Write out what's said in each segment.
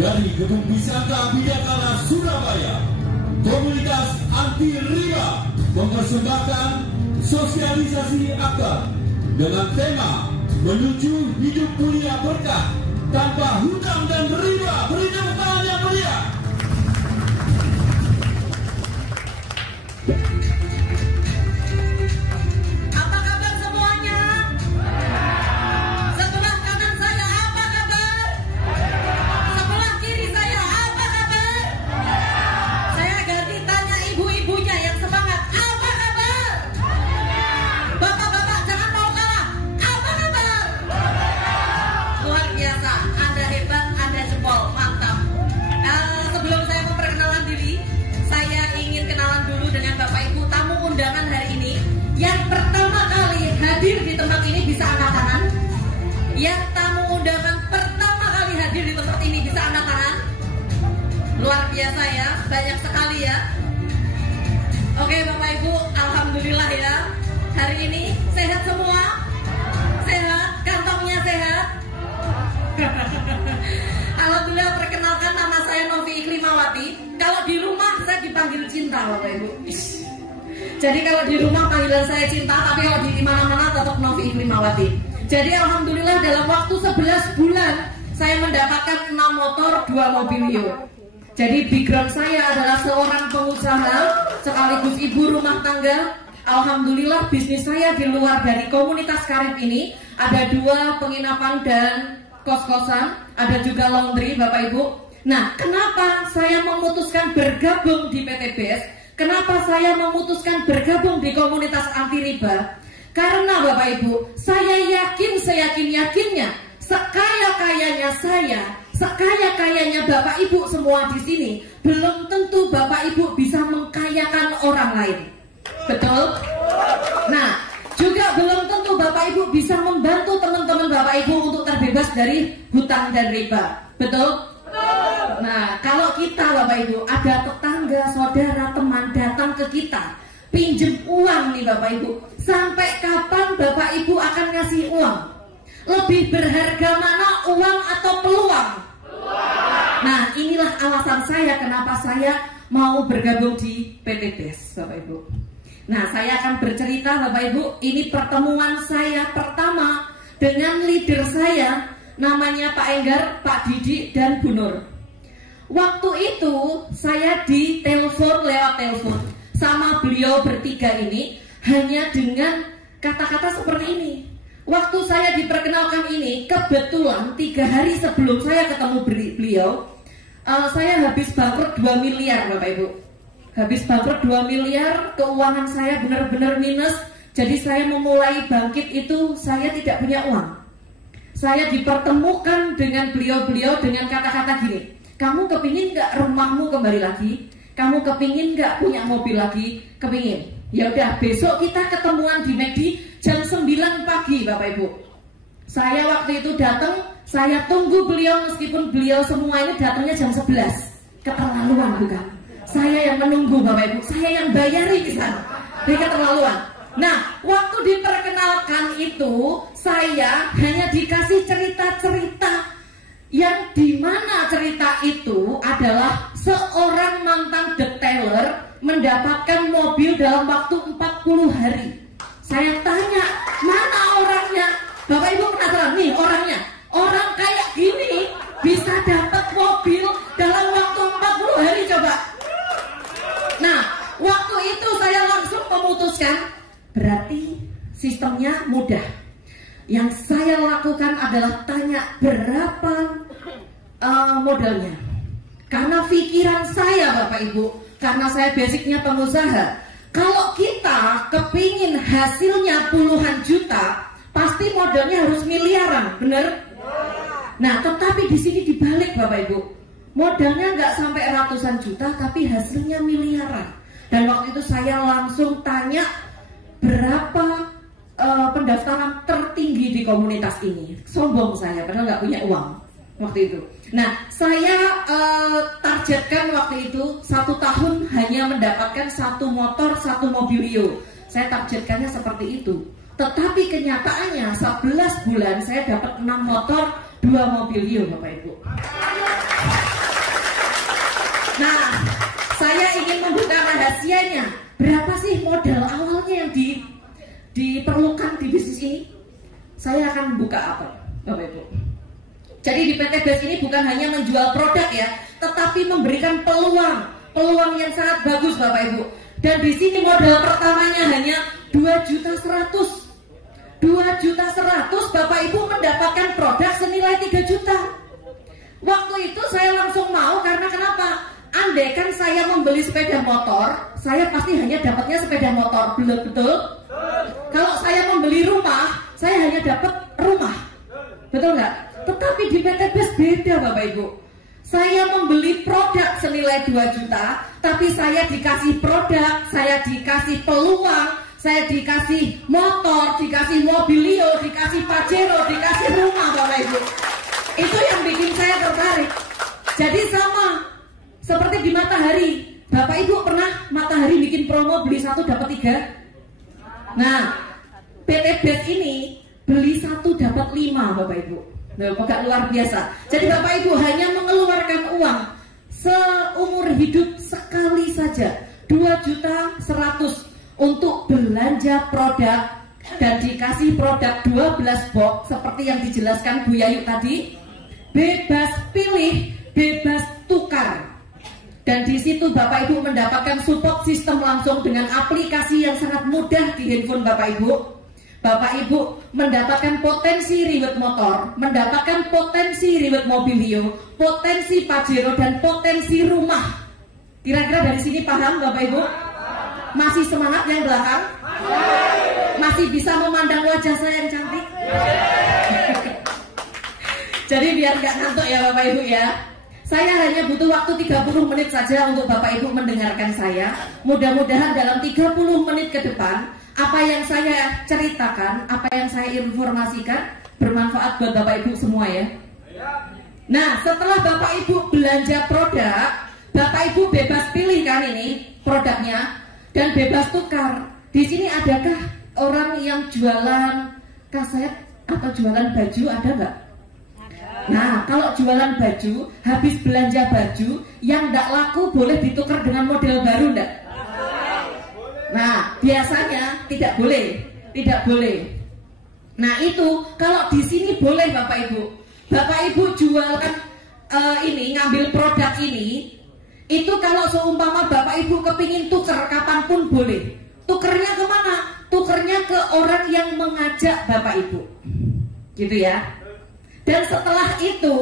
dari Gedung Wisata Bidakara Surabaya, komunitas anti riba mempersembahkan sosialisasi akbar dengan tema menuju hidup mulia berkah tanpa hutang dan riba. Beri tepuk tangan yang meriah. Yang tamu undangan pertama kali hadir di tempat ini bisa angkat tangan. Luar biasa ya, banyak sekali ya. Oke Bapak Ibu, alhamdulillah ya. Hari ini sehat semua? Sehat? Kantongnya sehat? Alhamdulillah, perkenalkan nama saya Novi Iklimawati. Kalau di rumah saya dipanggil Cinta Bapak Ibu. Jadi kalau di rumah panggilan saya Cinta, tapi kalau di mana-mana tetap Novi Iklimawati. Jadi alhamdulillah dalam waktu 11 bulan saya mendapatkan 6 motor, 2 mobil Mio. Jadi background saya adalah seorang pengusaha sekaligus ibu rumah tangga. Alhamdulillah bisnis saya di luar dari komunitas karib ini ada 2 penginapan dan kos-kosan, ada juga laundry Bapak Ibu. Nah, kenapa saya memutuskan bergabung di PT BES? Kenapa saya memutuskan bergabung di komunitas anti riba? Karena Bapak Ibu, saya yakin seyakin-yakinnya, sekaya-kayanya saya, sekaya-kayanya Bapak Ibu semua di sini, belum tentu Bapak Ibu bisa mengkayakan orang lain. Betul? Nah, juga belum tentu Bapak Ibu bisa membantu teman-teman Bapak Ibu untuk terbebas dari hutang dan riba. Betul? Nah, kalau kita Bapak Ibu, ada tetangga, saudara, teman datang ke kita, pinjem uang nih Bapak Ibu, sampai kapan Bapak Ibu akan ngasih uang? Lebih berharga mana, uang atau peluang? Nah, inilah alasan saya kenapa saya mau bergabung di PT BES Bapak Ibu. Nah, saya akan bercerita Bapak Ibu, ini pertemuan saya pertama dengan leader saya, namanya Pak Enggar, Pak Didi, dan Bu Nur. Waktu itu saya ditelepon lewat telepon sama beliau bertiga ini hanya dengan kata-kata seperti ini. Waktu saya diperkenalkan ini, kebetulan 3 hari sebelum saya ketemu beliau, saya habis bangkrut 2 miliar Bapak Ibu. Habis bangkrut 2 miliar, keuangan saya benar-benar minus. Jadi saya memulai bangkit itu, saya tidak punya uang. Saya dipertemukan dengan beliau-beliau dengan kata-kata gini, kamu kepingin gak rumahmu kembali lagi? Kamu kepingin nggak punya mobil lagi? Kepingin? Ya udah, besok kita ketemuan di McD jam 9 pagi Bapak Ibu. Saya waktu itu datang, saya tunggu beliau meskipun beliau semua ini datangnya jam 11. Keterlaluan bukan? Saya yang menunggu Bapak Ibu, saya yang bayari di sana. Ini keterlaluan. Nah, waktu diperkenalkan itu saya hanya dikasih cerita-cerita yang dimana cerita itu adalah seorang mantan detailer mendapatkan mobil dalam waktu 40 hari. Saya tanya, mana orangnya? Bapak Ibu penasaran nih orangnya? Orang kayak gini bisa dapat mobil dalam waktu 40 hari coba. Nah, waktu itu saya langsung memutuskan, berarti sistemnya mudah. Yang saya lakukan adalah tanya berapa modalnya. Karena pikiran saya Bapak Ibu, karena saya basicnya pengusaha, kalau kita kepingin hasilnya puluhan juta, pasti modalnya harus miliaran, bener? Nah, tetapi di sini dibalik Bapak Ibu, modalnya nggak sampai ratusan juta, tapi hasilnya miliaran. Dan waktu itu saya langsung tanya berapa pendaftaran tertinggi di komunitas ini. Sombong saya, padahal nggak punya uang waktu itu. Nah, saya targetkan waktu itu 1 tahun hanya mendapatkan 1 motor, 1 mobil Mio. Saya targetkannya seperti itu. Tetapi kenyataannya 11 bulan saya dapat 6 motor, 2 mobil Mio Bapak Ibu. saya ingin membuka rahasianya. Berapa sih modal awalnya yang diperlukan di bisnis ini? Saya akan buka apa, Bapak Ibu? Jadi di PT BES ini bukan hanya menjual produk ya, tetapi memberikan peluang yang sangat bagus, Bapak Ibu. Dan di sini modal pertamanya hanya 2.100.000. 2.100.000 Bapak Ibu mendapatkan produk senilai 3 juta. Waktu itu saya langsung mau karena kenapa? Andai kan saya membeli sepeda motor, saya pasti hanya dapatnya sepeda motor, betul? Kalau saya membeli rumah, saya hanya dapat rumah, betul nggak? Tetapi di PT BES beda, Bapak Ibu. Saya membeli produk senilai 2 juta, tapi saya dikasih produk, saya dikasih peluang, saya dikasih motor, dikasih mobilio, dikasih Pajero, dikasih rumah, Bapak Ibu. Itu yang bikin saya tertarik. Jadi sama seperti di Matahari. Bapak Ibu pernah Matahari bikin promo beli 1 dapat 3? Nah, PT BES ini beli 1 dapat 5, Bapak Ibu. Agak luar biasa. Jadi Bapak Ibu hanya mengeluarkan uang seumur hidup sekali saja 2.100.000 untuk belanja produk dan dikasih produk 12 box seperti yang dijelaskan Bu Yayu tadi. Bebas pilih, bebas tukar. Dan di situ Bapak Ibu mendapatkan support sistem langsung dengan aplikasi yang sangat mudah di handphone Bapak Ibu. Bapak Ibu mendapatkan potensi reward motor, mendapatkan potensi reward mobilio, potensi Pajero dan potensi rumah. Kira-kira dari sini paham Bapak Ibu? Masih semangat yang belakang? Masih bisa memandang wajah saya yang cantik? Jadi biar gak ngantuk ya Bapak Ibu ya. Saya hanya butuh waktu 30 menit saja untuk Bapak Ibu mendengarkan saya. Mudah-mudahan dalam 30 menit ke depan apa yang saya ceritakan, apa yang saya informasikan bermanfaat buat Bapak Ibu semua ya. Nah, setelah Bapak Ibu belanja produk, Bapak Ibu bebas pilih kan ini produknya dan bebas tukar. Di sini adakah orang yang jualan kaset atau jualan baju, ada nggak? Nah, kalau jualan baju, habis belanja baju yang tidak laku boleh ditukar dengan model baru enggak? Nah, biasanya tidak boleh, tidak boleh. Nah, itu kalau di sini boleh Bapak Ibu. Bapak Ibu jualkan ini, ngambil produk ini, itu kalau seumpama Bapak Ibu kepingin tuker kapanpun boleh. Tukernya kemana? Tukernya ke orang yang mengajak Bapak Ibu, gitu ya. Dan setelah itu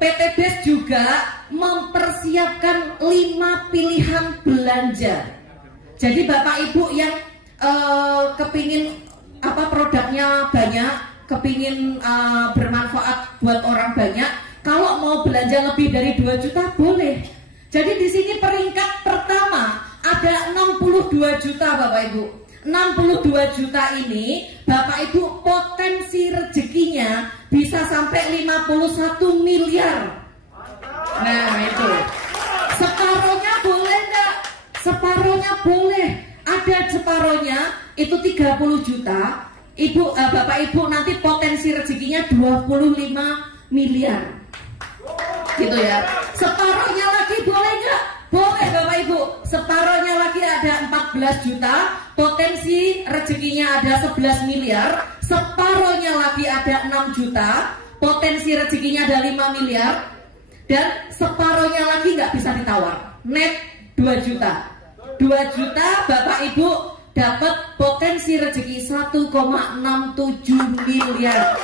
PT BES juga mempersiapkan 5 pilihan belanja. Jadi Bapak Ibu yang kepingin produknya banyak, kepingin bermanfaat buat orang banyak, kalau mau belanja lebih dari 2 juta boleh. Jadi di sini peringkat pertama ada 62 juta Bapak Ibu. 62 juta ini Bapak Ibu potensi rezekinya bisa sampai 51 miliar. Nah itu separohnya boleh enggak? Separohnya boleh. Ada separohnya itu 30 juta. Bapak Ibu nanti potensi rezekinya 25 miliar. Gitu ya. Separohnya lagi boleh enggak? Boleh Bapak Ibu. Separohnya lagi ada 14 juta. Potensi rezekinya ada 11 miliar. Separohnya lagi ada 6 juta. Potensi rezekinya ada 5 miliar. Dan separohnya lagi nggak bisa ditawar. Net 2 juta. 2 juta Bapak Ibu dapat potensi rezeki 1,67 miliar.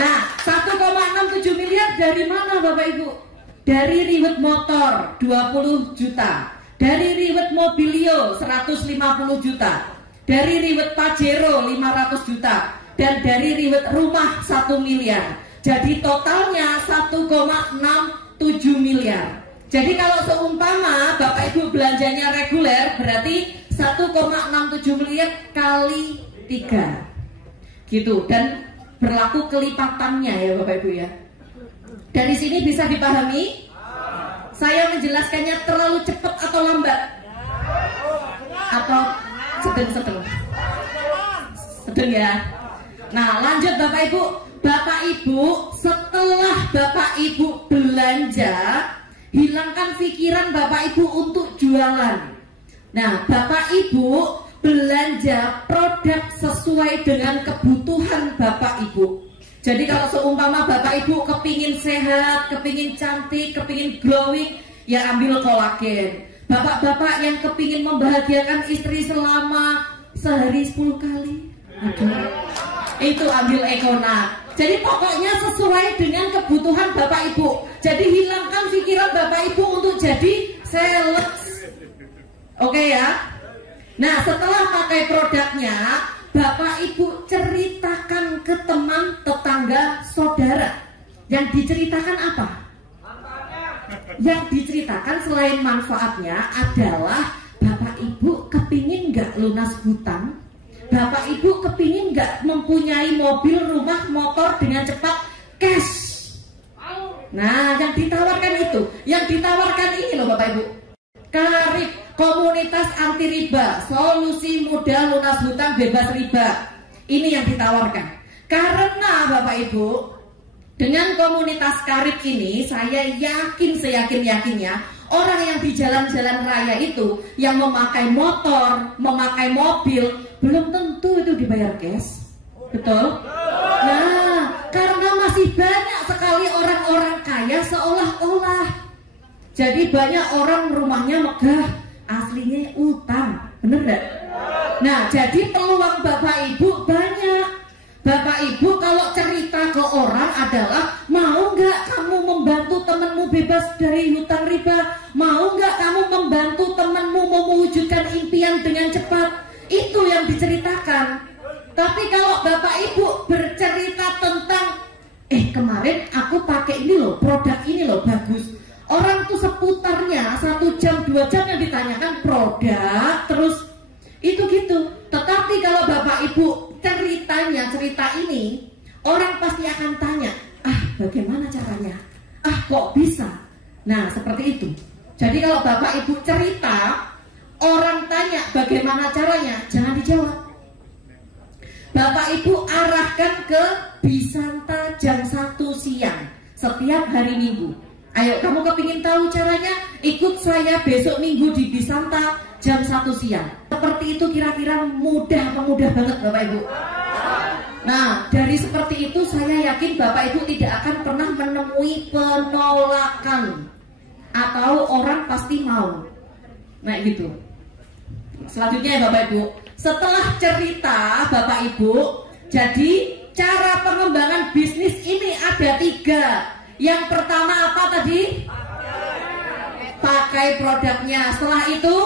Nah, 1,67 miliar dari mana Bapak Ibu? Dari reward motor 20 juta. Dari reward mobilio 150 juta. Dari reward Pajero 500 juta. Dan dari reward rumah 1 miliar. Jadi totalnya 1,67 miliar. Jadi kalau seumpama Bapak Ibu belanjanya reguler, berarti 1,67 miliar kali 3 gitu. Dan berlaku kelipatannya ya Bapak Ibu ya. Dari sini bisa dipahami? Saya menjelaskannya terlalu cepat atau lambat? Atau sedang-sedang? Sedang ya. Nah lanjut Bapak Ibu. Bapak Ibu setelah Bapak Ibu belanja, hilangkan pikiran Bapak Ibu untuk jualan. Nah, Bapak Ibu belanja produk sesuai dengan kebutuhan Bapak Ibu. Jadi kalau seumpama Bapak Ibu kepingin sehat, kepingin cantik, kepingin glowing, ya ambil kolagen. Bapak-bapak yang kepingin membahagiakan istri selama sehari 10 kali, itu ambil Econa. Jadi pokoknya sesuai dengan kebutuhan Bapak Ibu. Jadi hilangkan pikiran Bapak Ibu untuk jadi sales. Oke ya. Nah, setelah pakai produknya, Bapak Ibu ceritakan ke teman, tetangga, saudara. Yang diceritakan apa? Yang diceritakan selain manfaatnya adalah Bapak Ibu kepingin nggak lunas hutang? Bapak Ibu kepingin nggak mempunyai mobil, rumah, motor dengan cepat cash? Nah, yang ditawarkan itu, yang ditawarkan ini loh Bapak Ibu. Karib, komunitas anti riba, solusi mudah lunas hutang bebas riba. Ini yang ditawarkan. Karena Bapak Ibu, dengan komunitas Karib ini, saya yakin seyakin-yakinnya orang yang di jalan-jalan raya itu, yang memakai motor, memakai mobil, belum tentu itu dibayar cash. Betul? Nah, karena masih banyak sekali orang-orang kaya seolah-olah. Jadi banyak orang rumahnya megah, aslinya utang. Bener gak? Nah, jadi peluang Bapak Ibu banyak. Bapak Ibu kalau cerita ke orang adalah, mau nggak kamu membantu temanmu bebas dari hutang riba? Mau nggak kamu membantu temanmu mewujudkan impian dengan cepat? Itu yang diceritakan. Tapi kalau Bapak Ibu bercerita tentang, kemarin aku pakai ini loh, produk ini loh bagus. Orang tuh seputarnya 1 jam 2 jam yang ditanyakan produk terus itu gitu. Tetapi kalau Bapak Ibu cerita ini, orang pasti akan tanya, bagaimana caranya? Kok bisa? Nah, seperti itu. Jadi kalau Bapak Ibu cerita, orang tanya bagaimana caranya, jangan dijawab. Bapak Ibu arahkan ke Bisanta jam 1 siang setiap hari Minggu. Ayo, kamu kepingin tahu caranya? Ikut saya besok Minggu di Bisanta jam 1 siang. Seperti itu kira-kira mudah banget Bapak Ibu. Nah, dari seperti itu saya yakin Bapak Ibu tidak akan pernah menemui penolakan. Atau orang pasti mau. Nah gitu. Selanjutnya ya Bapak Ibu, setelah cerita Bapak Ibu, jadi cara pengembangan bisnis ini ada 3. Yang pertama apa tadi? Pakai produknya. Setelah itu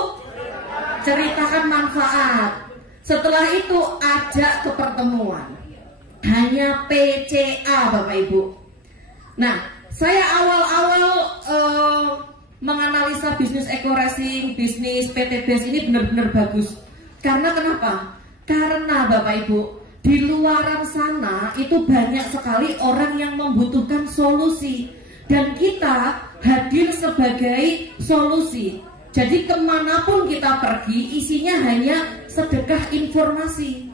ceritakan manfaat. Setelah itu ajak ke pertemuan. Hanya PCA Bapak Ibu. Nah, saya awal-awal menganalisa bisnis Eco Racing, bisnis PT BES ini benar-benar bagus. Karena kenapa? Karena Bapak Ibu, di luaran sana itu banyak sekali orang yang membutuhkan solusi. Dan kita hadir sebagai solusi. Jadi kemanapun kita pergi, isinya hanya sedekah informasi.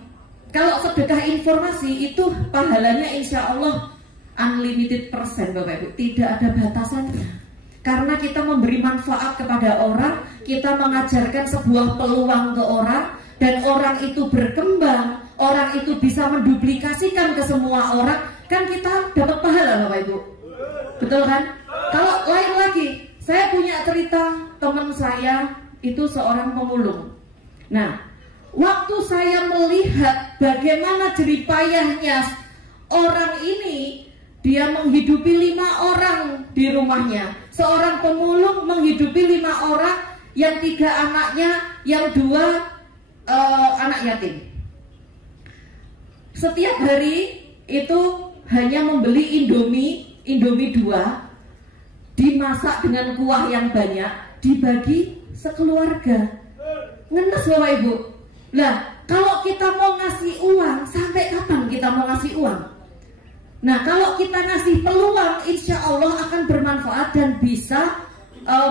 Kalau sedekah informasi itu pahalanya insya Allah unlimited persen Bapak Ibu. Tidak ada batasannya. Karena kita memberi manfaat kepada orang, kita mengajarkan sebuah peluang ke orang, dan orang itu berkembang, orang itu bisa menduplikasikan ke semua orang, kan kita dapat pahala Bapak Ibu. Betul kan? Kalau lain lagi, saya punya cerita teman saya itu seorang pemulung. Nah, waktu saya melihat bagaimana jeripayahnya orang ini, dia menghidupi 5 orang di rumahnya. Seorang pemulung menghidupi 5 orang, yang 3 anaknya, yang 2 anak yatim. Setiap hari itu hanya membeli Indomie 2, dimasak dengan kuah yang banyak, dibagi sekeluarga. Ngenes Bapak Ibu. Lah, kalau kita mau ngasih uang, sampai kapan kita mau ngasih uang? Nah, kalau kita ngasih peluang, insya Allah akan bermanfaat dan bisa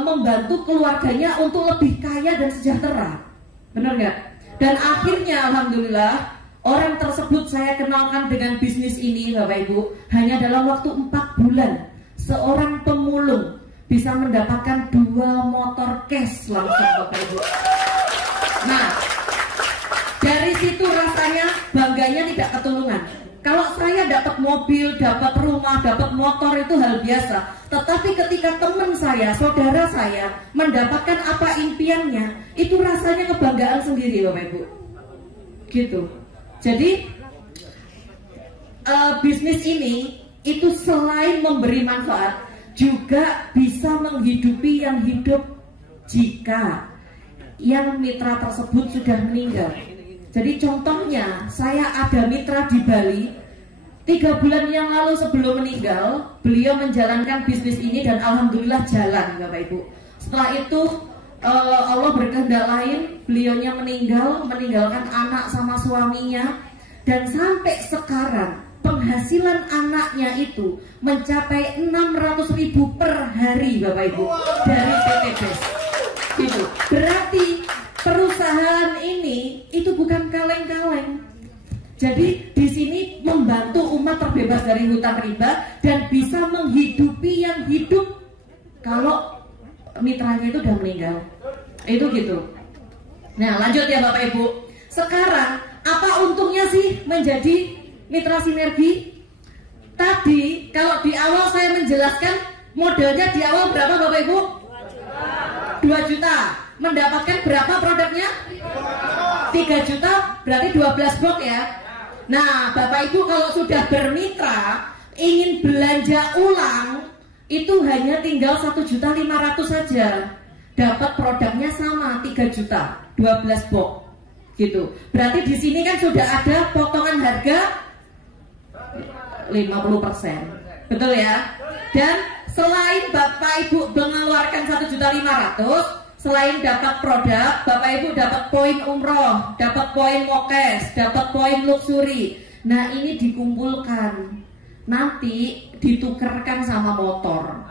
membantu keluarganya untuk lebih kaya dan sejahtera. Benar nggak? Dan akhirnya alhamdulillah orang tersebut saya kenalkan dengan bisnis ini Bapak Ibu, hanya dalam waktu 4 bulan. Seorang pemulung bisa mendapatkan 2 motor cash langsung Bapak Ibu. Nah, dari situ rasanya bangganya tidak ketulungan. Kalau saya dapat mobil, dapat rumah, dapat motor itu hal biasa. Tetapi ketika teman saya, saudara saya mendapatkan apa impiannya, itu rasanya kebanggaan sendiri Bapak Ibu. Gitu. Jadi bisnis ini itu selain memberi manfaat, juga bisa menghidupi yang hidup jika yang mitra tersebut sudah meninggal. Jadi contohnya, saya ada mitra di Bali, 3 bulan yang lalu sebelum meninggal, beliau menjalankan bisnis ini dan alhamdulillah jalan Bapak Ibu. Setelah itu Allah berkehendak lain, beliaunya meninggalkan anak sama suaminya, dan sampai sekarang penghasilan anaknya itu mencapai 600.000 per hari Bapak Ibu dari PT BES. Gitu. Berarti perusahaan ini itu bukan kaleng-kaleng. Jadi di sini membantu umat terbebas dari hutang riba dan bisa menghidupi yang hidup kalau mitranya itu udah meninggal. Itu gitu. Nah, lanjut ya Bapak Ibu. Sekarang apa untungnya sih menjadi mitra sinergi? Tadi kalau di awal saya menjelaskan modalnya di awal berapa Bapak Ibu? 2 juta. Mendapatkan berapa produknya? 3 juta, berarti 12 box ya. Nah Bapak Ibu kalau sudah bermitra, ingin belanja ulang, itu hanya tinggal 1.500.000 saja. Dapat produknya sama 3 juta, 12 box gitu. Berarti di sini kan sudah ada potongan harga 50%. Betul ya? Dan selain Bapak Ibu mengeluarkan 1.500.000, selain dapat produk, Bapak Ibu dapat poin umroh, dapat poin mokes, dapat poin luxury. Nah ini dikumpulkan, nanti ditukerkan sama motor,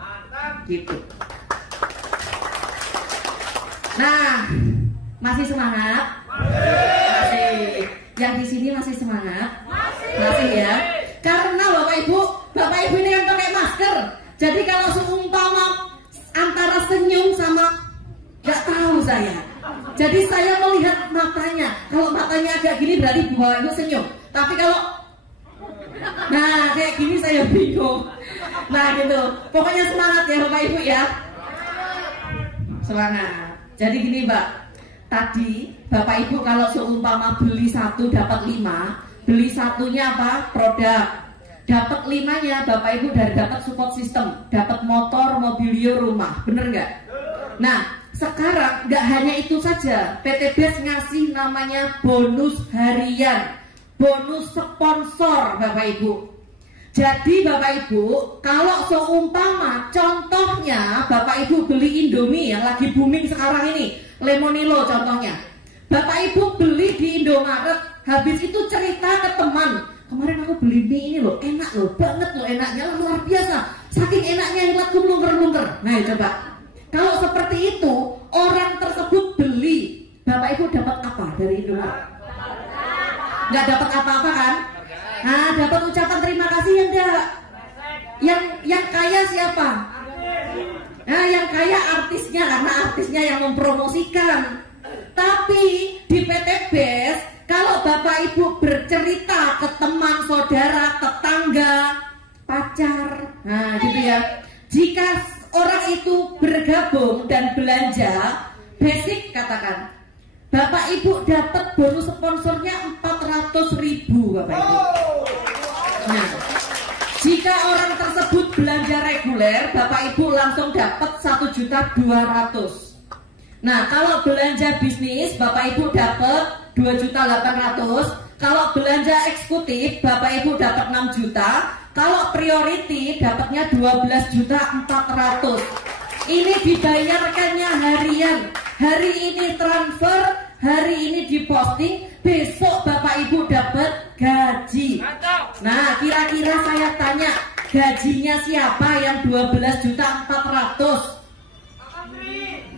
gitu. Nah, masih semangat? Masih. Yang di sini masih semangat? Masih ya. Karena Bapak Ibu ini kan pakai masker. Jadi kalau seumpama antara senyum sama gak tahu saya. Jadi saya melihat matanya. Kalau matanya agak gini berarti Bapak Ibu senyum. Tapi kalau nah kayak gini saya bingung. Nah gitu. Pokoknya semangat ya Bapak Ibu ya. Semangat. Jadi gini Mbak. Tadi Bapak Ibu kalau seumpama beli 1 dapat 5, beli satunya apa? Produk. Dapat 5-nya Bapak Ibu udah dapat support system, dapat motor, mobilio, rumah. Bener nggak? Nah sekarang nggak hanya itu saja, PT BES ngasih namanya bonus harian, bonus sponsor Bapak Ibu. Jadi Bapak Ibu, kalau seumpama contohnya Bapak Ibu beli Indomie yang lagi booming sekarang ini, Lemonilo contohnya, Bapak Ibu beli di Indomaret, habis itu cerita ke teman, kemarin aku beli mie ini loh, enak loh, banget loh enaknya, luar biasa, saking enaknya yang buat melungker-lungker. Nah coba, kalau seperti itu orang tersebut beli, Bapak Ibu dapat apa dari Indomaret? Nggak dapat apa-apa kan? Nah dapat ucapan terima kasih ya enggak? Yang kaya siapa? Nah yang kaya artisnya, karena artisnya yang mempromosikan. Tapi di PT BES, kalau Bapak Ibu bercerita ke teman, saudara, tetangga, pacar, nah gitu ya, jika orang itu bergabung dan belanja, basic katakan, Bapak Ibu dapat bonus sponsornya 400.000 Bapak Ibu. Nah, jika orang tersebut belanja reguler, Bapak Ibu langsung dapat 1.200.000. Nah, kalau belanja bisnis, Bapak Ibu dapat 2.800.000. Kalau belanja eksekutif, Bapak Ibu dapat 6 juta. Kalau priority dapatnya 12.400.000. Ini dibayarkannya harian. Hari ini transfer, hari ini diposting, besok Bapak Ibu dapat gaji. Nah, kira-kira saya tanya, gajinya siapa yang 12.400.000?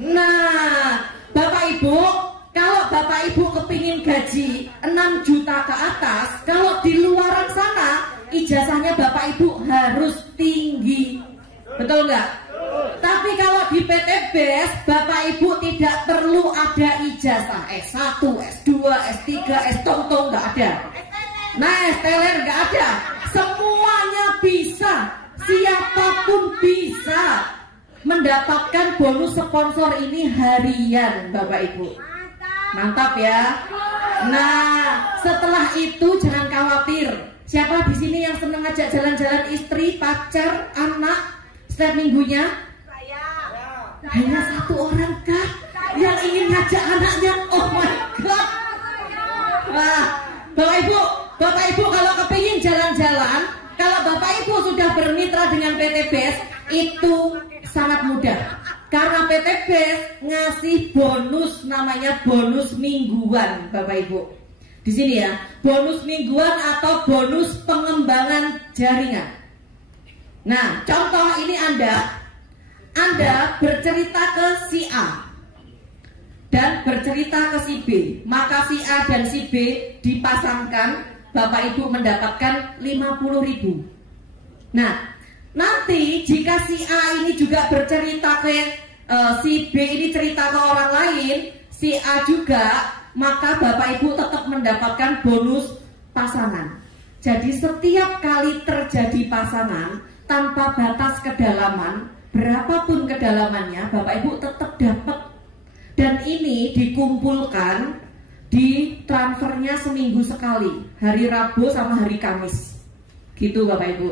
Nah, Bapak Ibu, kalau Bapak Ibu kepingin gaji 6 juta ke atas, kalau di luaran sana ijazahnya Bapak Ibu harus tinggi, betul nggak? Tapi Tapi kalau di PTBS, Bapak Ibu tidak perlu ada ijazah S1, S2, S3, S-tong-tong, nggak ada. Nah, S-teler nggak ada. Semuanya bisa, siapapun bisa mendapatkan bonus sponsor ini harian, Bapak Ibu. Mantap ya. Nah, setelah itu jangan khawatir. Siapa di sini yang seneng ngajak jalan-jalan istri, pacar, anak setiap minggunya? Hanya satu orang kah yang ingin ngajak anaknya? Oh my god. Wah, Bapak Ibu kalau kepingin jalan-jalan, kalau Bapak Ibu sudah bermitra dengan PTBS, itu sangat mudah. Karena PTBS ngasih bonus, namanya bonus mingguan, Bapak Ibu. Di sini ya, bonus mingguan atau bonus pengembangan jaringan. Nah, contoh ini Anda bercerita ke si A dan bercerita ke si B, maka si A dan si B dipasangkan, Bapak Ibu mendapatkan 50.000. Nah, nanti jika si A ini juga bercerita ke si B ini cerita ke orang lain, si A juga, maka Bapak Ibu tetap mendapatkan bonus pasangan. Jadi setiap kali terjadi pasangan tanpa batas kedalaman, berapapun kedalamannya, Bapak Ibu tetap dapat. Dan ini dikumpulkan, di transfernya seminggu sekali, hari Rabu sama hari Kamis. Gitu Bapak Ibu.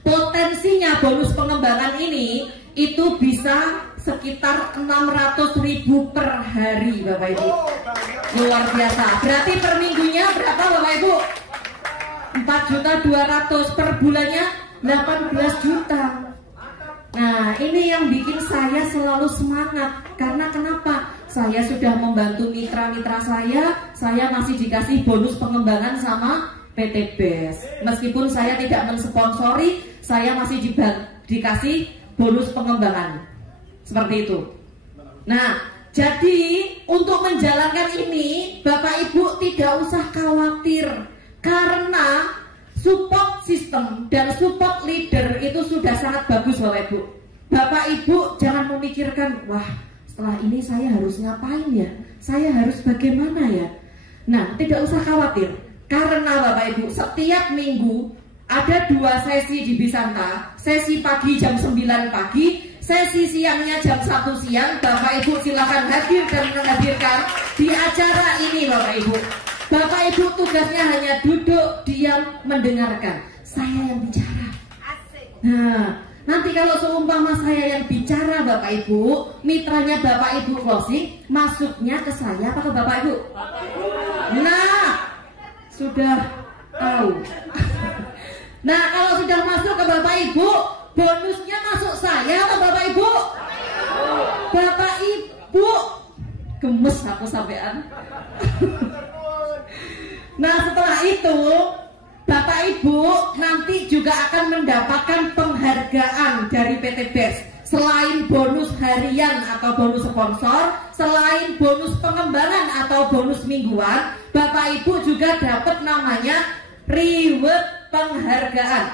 Potensinya bonus pengembangan ini itu bisa sekitar 600.000 per hari, Bapak Ibu. Luar biasa. Berarti per minggunya berapa, Bapak Ibu? 4.200.000, per bulannya 18 juta. Nah, ini yang bikin saya selalu semangat. Karena kenapa? Saya sudah membantu mitra-mitra saya masih dikasih bonus pengembangan sama PTBS. Meskipun saya tidak mensponsori, saya masih dikasih bonus pengembangan. Seperti itu. Nah, jadi untuk menjalankan ini, Bapak Ibu tidak usah khawatir. Karena support system dan support leader itu sudah sangat bagus, Bapak Ibu. Bapak Ibu jangan memikirkan, wah setelah ini saya harus ngapain ya? Saya harus bagaimana ya? Nah, tidak usah khawatir. Karena Bapak Ibu, setiap minggu ada 2 sesi di Bisanta. Sesi pagi jam 9 pagi, sesi siangnya jam 1 siang. Bapak Ibu silakan hadir dan menghadirkan di acara ini, Bapak Ibu. Bapak Ibu tugasnya hanya duduk, diam, mendengarkan. Saya yang bicara. Nah, nanti kalau seumpama saya yang bicara, Bapak Ibu, mitranya Bapak Ibu closing, masuknya ke saya apa ke Bapak Ibu? Nah, sudah tahu. Nah, kalau sudah masuk ke Bapak Ibu, bonusnya masuk saya atau Bapak Ibu? Bapak Ibu, gemes aku sampean. Nah, setelah itu Bapak Ibu nanti juga akan mendapatkan penghargaan dari PTBS. Selain bonus harian atau bonus sponsor, selain bonus pengembangan atau bonus mingguan, Bapak Ibu juga dapat namanya reward penghargaan.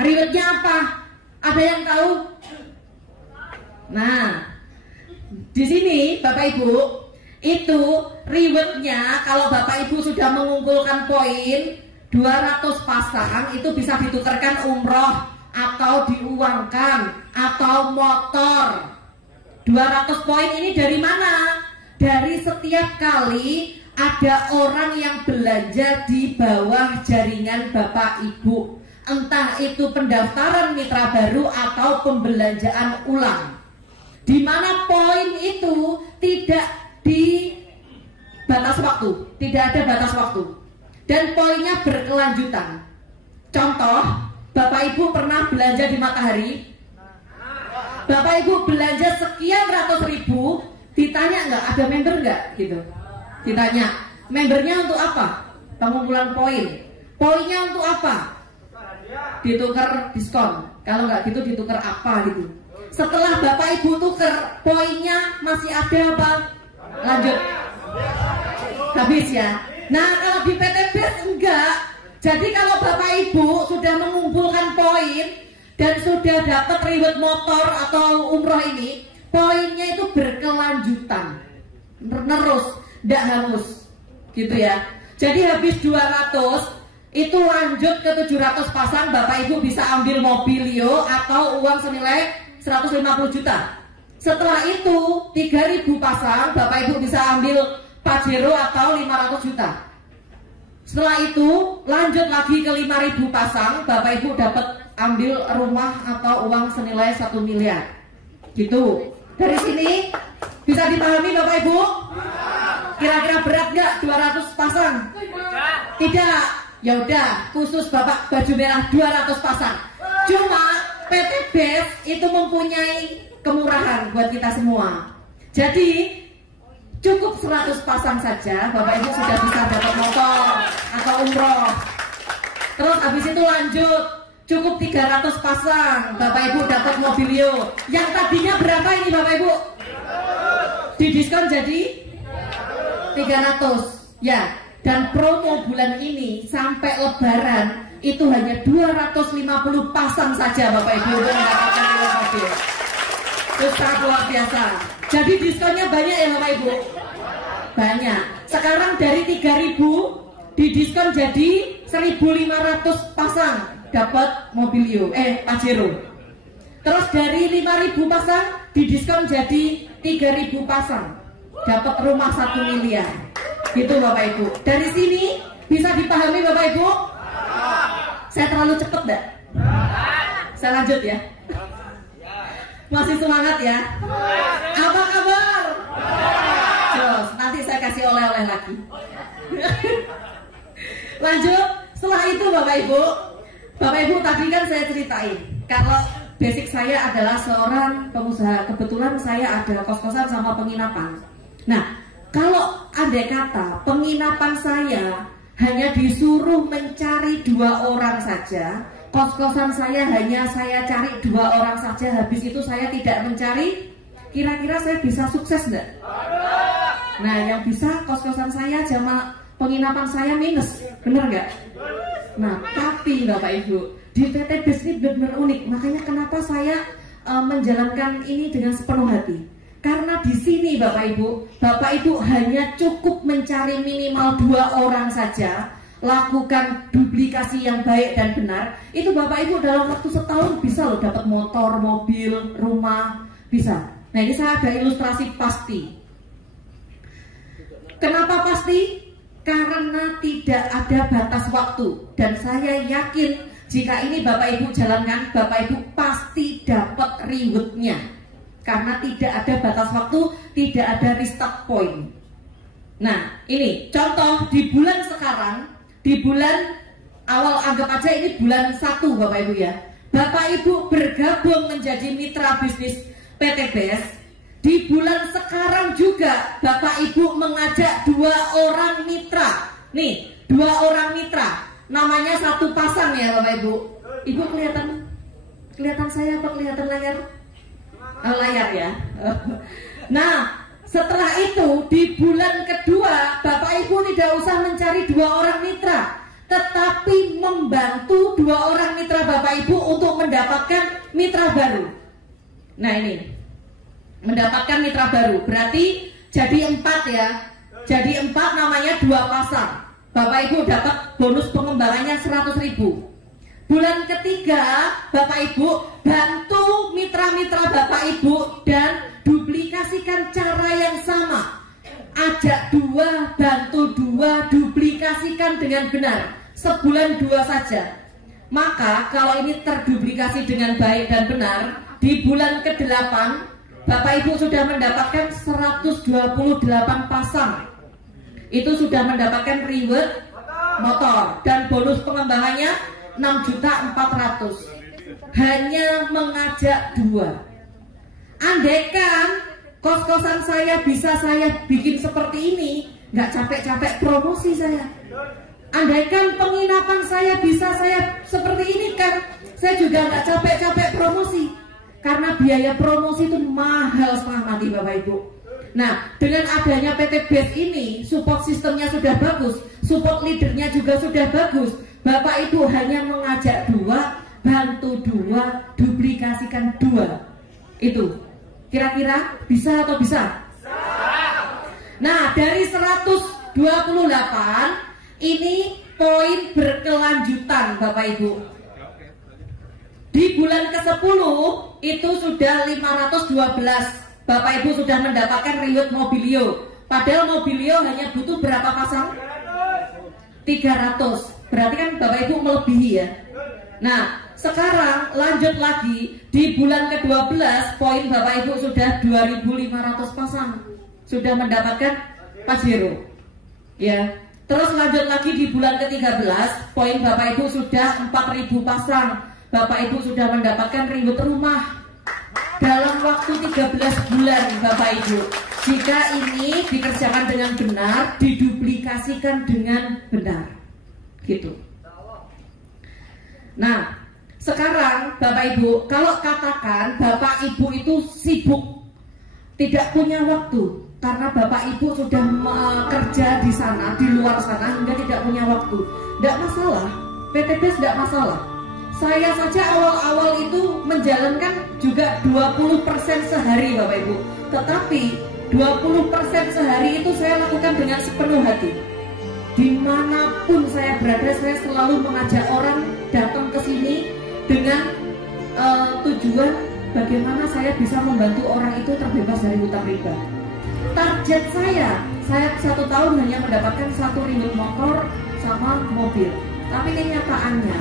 Rewardnya apa? Ada yang tahu? Nah, di sini Bapak Ibu, itu rewardnya kalau Bapak Ibu sudah mengumpulkan poin 200 pasang, itu bisa ditukarkan umroh atau diuangkan atau motor. 200 poin ini dari mana? Dari setiap kali ada orang yang belanja di bawah jaringan Bapak Ibu, entah itu pendaftaran mitra baru atau pembelanjaan ulang, di mana poin itu tidak di batas waktu, tidak ada batas waktu, dan poinnya berkelanjutan. Contoh, Bapak Ibu pernah belanja di Matahari, Bapak Ibu belanja sekian ratus ribu, ditanya nggak ada member nggak gitu, ditanya membernya untuk apa? Pengumpulan poin. Poinnya untuk apa? Ditukar diskon. Kalau nggak gitu ditukar apa gitu. Setelah Bapak Ibu tuker, poinnya masih ada apa? Lanjut, habis ya. Nah, kalau di PTBS enggak. Jadi kalau Bapak Ibu sudah mengumpulkan poin dan sudah dapat reward motor atau umroh ini, poinnya itu berkelanjutan, terus, tidak hangus, gitu ya. Jadi habis 200 itu lanjut ke 700 pasang, Bapak Ibu bisa ambil mobilio atau uang senilai 150 juta. Setelah itu 3000 pasang, Bapak Ibu bisa ambil Pajero atau 500 juta. Setelah itu lanjut lagi ke 5000 pasang, Bapak Ibu dapat ambil rumah atau uang senilai 1 miliar. Gitu. Dari sini bisa dipahami Bapak Ibu? Kira-kira berat nggak 200 pasang? Tidak. Ya udah, khusus Bapak baju merah 200 pasang. Cuma PT BES itu mempunyai kemurahan buat kita semua. Jadi cukup 100 pasang saja, Bapak Ibu sudah bisa dapat motor atau umroh. Terus habis itu lanjut, cukup 300 pasang, Bapak Ibu dapat mobilio. Yang tadinya berapa ini Bapak Ibu? Didiskon jadi 300. Ya, dan promo bulan ini sampai Lebaran itu hanya 250 pasang saja Bapak Ibu untuk mendapatkan mobil. Itu sangat luar biasa. Jadi diskonnya banyak ya Bapak Ibu? Banyak. Sekarang dari 3000 didiskon jadi 1500 pasang dapat mobilio, Pajero. Terus dari 5000 pasang didiskon jadi 3000 pasang dapat rumah 1 miliar. Gitu Bapak Ibu. Dari sini bisa dipahami Bapak Ibu? Saya terlalu cepat enggak? Saya lanjut ya. Masih semangat ya? Apa kabar? Terus nanti saya kasih oleh-oleh lagi. Lanjut. Setelah itu Bapak Ibu tadi kan saya ceritain kalau basic saya adalah seorang pengusaha. Kebetulan saya ada kos-kosan sama penginapan. Nah, kalau andai kata penginapan saya hanya disuruh mencari 2 orang saja, kos-kosan saya hanya saya cari 2 orang saja, habis itu saya tidak mencari, kira-kira saya bisa sukses enggak? Nah, yang bisa kos-kosan saya sama penginapan saya minus, bener nggak? Nah, tapi Bapak Ibu, di PT BES ini benar-benar unik. Makanya kenapa saya menjalankan ini dengan sepenuh hati. Karena di sini Bapak Ibu hanya cukup mencari minimal 2 orang saja, lakukan duplikasi yang baik dan benar. Itu Bapak Ibu dalam waktu setahun bisa loh dapat motor, mobil, rumah, bisa. Nah, ini saya ada ilustrasi pasti. Kenapa pasti? Karena tidak ada batas waktu. Dan saya yakin jika ini Bapak Ibu jalankan, Bapak Ibu pasti dapat rewardnya. Karena tidak ada batas waktu, tidak ada restart point. Nah, ini contoh di bulan sekarang, di bulan awal, anggap aja ini bulan 1 Bapak Ibu ya. Bapak Ibu bergabung menjadi mitra bisnis PT BES. Di bulan sekarang juga Bapak Ibu mengajak 2 orang mitra. Nih, 2 orang mitra. Namanya 1 pasang ya Bapak Ibu. Ibu kelihatan saya apa kelihatan layar? Layar ya. Nah, setelah itu di bulan kedua Bapak Ibu tidak usah mencari 2 orang mitra, tetapi membantu 2 orang mitra Bapak Ibu untuk mendapatkan mitra baru. Nah, ini mendapatkan mitra baru berarti jadi 4 ya. Jadi 4 namanya 2 pasang. Bapak Ibu dapat bonus pengembangannya 100.000. Bulan ketiga Bapak Ibu bantu mitra-mitra Bapak Ibu dan duplikasikan cara yang sama. Ajak 2, bantu 2, duplikasikan dengan benar. Sebulan 2 saja. Maka kalau ini terduplikasi dengan baik dan benar, di bulan ke-8 Bapak Ibu sudah mendapatkan 128 pasang. Itu sudah mendapatkan reward motor dan bonus pengembangannya 6.400.000. Hanya mengajak 2. Andaikan kos-kosan saya bisa saya bikin seperti ini, nggak capek-capek promosi saya. Andaikan penginapan saya bisa saya seperti ini kan, saya juga nggak capek-capek promosi. Karena biaya promosi itu mahal setengah mati Bapak Ibu. Nah, dengan adanya PT BES ini, support sistemnya sudah bagus, support leadernya juga sudah bagus. Bapak Ibu hanya mengajak 2, hantu 2, duplikasikan 2. Itu kira-kira bisa atau bisa? Nah, dari 128 ini poin berkelanjutan Bapak Ibu. Di bulan ke-10 itu sudah 512. Bapak Ibu sudah mendapatkan reward mobilio. Padahal mobilio hanya butuh berapa pasang? 300. Berarti kan Bapak Ibu melebihi ya. Nah, sekarang lanjut lagi di bulan ke-12 poin Bapak Ibu sudah 2.500 pasang. Sudah mendapatkan Pajero. Ya. Terus lanjut lagi di bulan ke-13 poin Bapak Ibu sudah 4.000 pasang. Bapak Ibu sudah mendapatkan reward rumah dalam waktu 13 bulan Bapak Ibu. Jika ini dikerjakan dengan benar, diduplikasikan dengan benar, gitu. Nah, sekarang Bapak Ibu, kalau katakan Bapak Ibu itu sibuk, tidak punya waktu, karena Bapak Ibu sudah bekerja di sana, di luar sana, hingga tidak punya waktu. Tidak masalah, PTBS tidak masalah. Saya saja awal-awal itu menjalankan juga 20% sehari Bapak Ibu. Tetapi 20% sehari itu saya lakukan dengan sepenuh hati. Dimanapun saya berada, saya selalu mengajak orang datang ke sini dengan tujuan bagaimana saya bisa membantu orang itu terbebas dari hutang riba. Target saya 1 tahun hanya mendapatkan 1 reward motor sama mobil. Tapi kenyataannya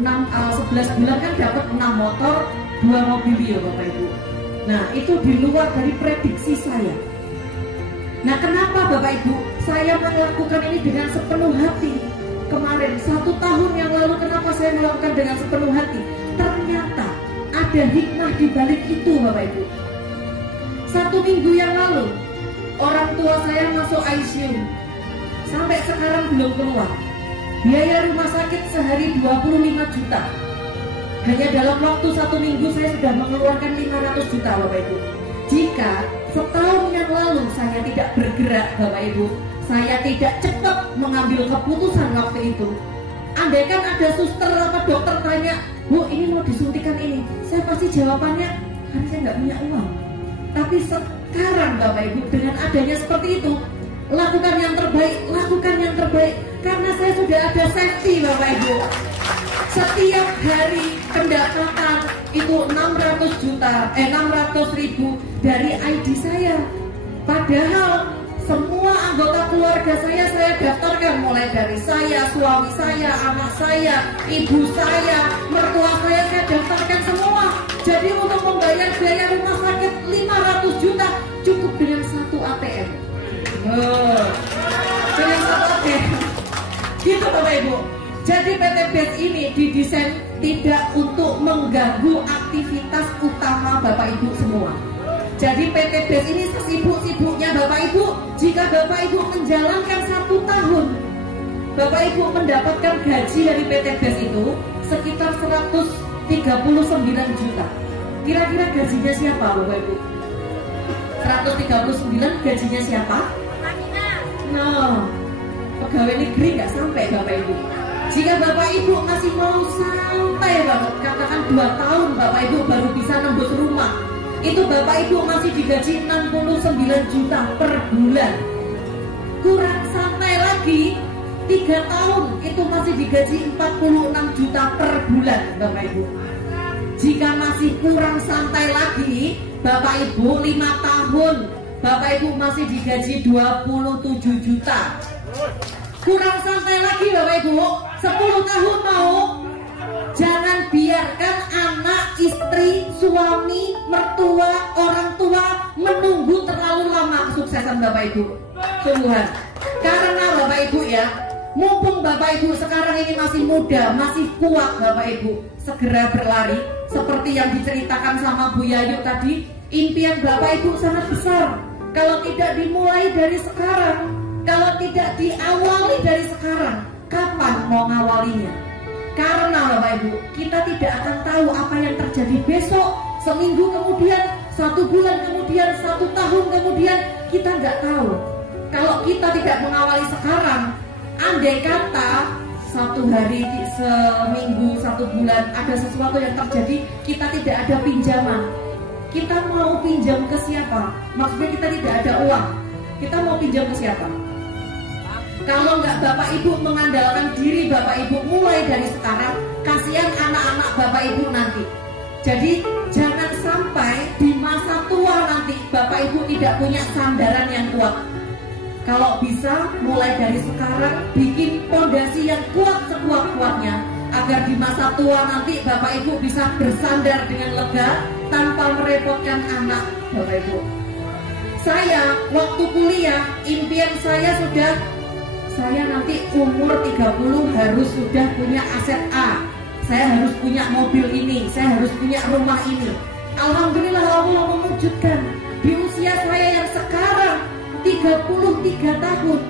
11 bulan kan dapat 6 motor, 2 mobilio Bapak Ibu. Nah, itu di luar dari prediksi saya. Nah, kenapa Bapak Ibu saya melakukan ini dengan sepenuh hati? Kemarin 1 tahun yang lalu kenapa saya melakukan dengan sepenuh hati? Ternyata ada hikmah di balik itu Bapak Ibu. 1 minggu yang lalu orang tua saya masuk ICU, sampai sekarang belum keluar. Biaya rumah sakit sehari 25 juta. Hanya dalam waktu 1 minggu saya sudah mengeluarkan 500 juta Bapak Ibu. Jika setahun yang lalu saya tidak bergerak Bapak Ibu, saya tidak cepat mengambil keputusan waktu itu, andaikan ada suster atau dokter tanya, Bu ini mau disuntikan ini, saya pasti jawabannya, kan saya nggak punya uang. Tapi sekarang Bapak Ibu dengan adanya seperti itu, lakukan yang terbaik, lakukan yang terbaik. Karena saya sudah ada safety Bapak Ibu. Setiap hari pendapatan itu 600 ribu dari ID saya. Padahal semua anggota keluarga saya daftarkan, mulai dari saya, suami saya, anak saya, ibu saya, mertua saya daftarkan semua. Jadi untuk membayar biaya rumah sakit 500 juta cukup dengan 1 ATM. Dengan 1 ATM. Gitu Bapak Ibu. Jadi PTBS ini didesain tidak untuk mengganggu aktivitas utama Bapak Ibu semua. Jadi PTBS ini sesibuk-sibuknya Bapak Ibu, jika Bapak Ibu menjalankan 1 tahun, Bapak Ibu mendapatkan gaji dari PTBS itu sekitar 139 juta. Kira-kira gajinya siapa Bapak Ibu? 139 gajinya siapa? No, pegawai negeri nggak sampai Bapak Ibu. Jika Bapak Ibu masih mau sampai banget, katakan 2 tahun Bapak Ibu baru bisa nembus rumah, itu Bapak Ibu masih digaji 69 juta per bulan. Kurang santai lagi 3 tahun itu masih digaji 46 juta per bulan Bapak Ibu. Jika masih kurang santai lagi Bapak Ibu 5 tahun Bapak Ibu masih digaji 27 juta. Kurang santai lagi Bapak Ibu 10 tahun mau. Jangan biarkan anak, istri, suami, mertua, orang tua menunggu terlalu lama kesuksesan Bapak Ibu. Tuhan, karena Bapak Ibu ya, mumpung Bapak Ibu sekarang ini masih muda, masih kuat Bapak Ibu, segera berlari. Seperti yang diceritakan sama Bu Yayu tadi, impian Bapak Ibu sangat besar. Kalau tidak dimulai dari sekarang, kalau tidak diawali dari sekarang, kapan mau ngawalinya? Karena Bapak Ibu, kita tidak akan tahu apa yang terjadi besok, seminggu kemudian, 1 bulan kemudian, 1 tahun kemudian, kita nggak tahu. Kalau kita tidak mengawali sekarang, andai kata satu hari, seminggu, satu bulan ada sesuatu yang terjadi, kita tidak ada pinjaman. Kita mau pinjam ke siapa? Maksudnya kita tidak ada uang. Kita mau pinjam ke siapa? Kalau nggak Bapak Ibu mengandalkan diri Bapak Ibu mulai dari sekarang, kasihan anak-anak Bapak Ibu nanti. Jadi jangan sampai di masa tua nanti Bapak Ibu tidak punya sandaran yang kuat. Kalau bisa mulai dari sekarang bikin fondasi yang kuat sekuat-kuatnya, agar di masa tua nanti Bapak Ibu bisa bersandar dengan lega tanpa merepotkan anak Bapak Ibu. Saya waktu kuliah, impian saya nanti umur 30 harus sudah punya aset A. Saya harus punya mobil ini, saya harus punya rumah ini. Alhamdulillah Allah mewujudkan. Di usia saya yang sekarang 33 tahun,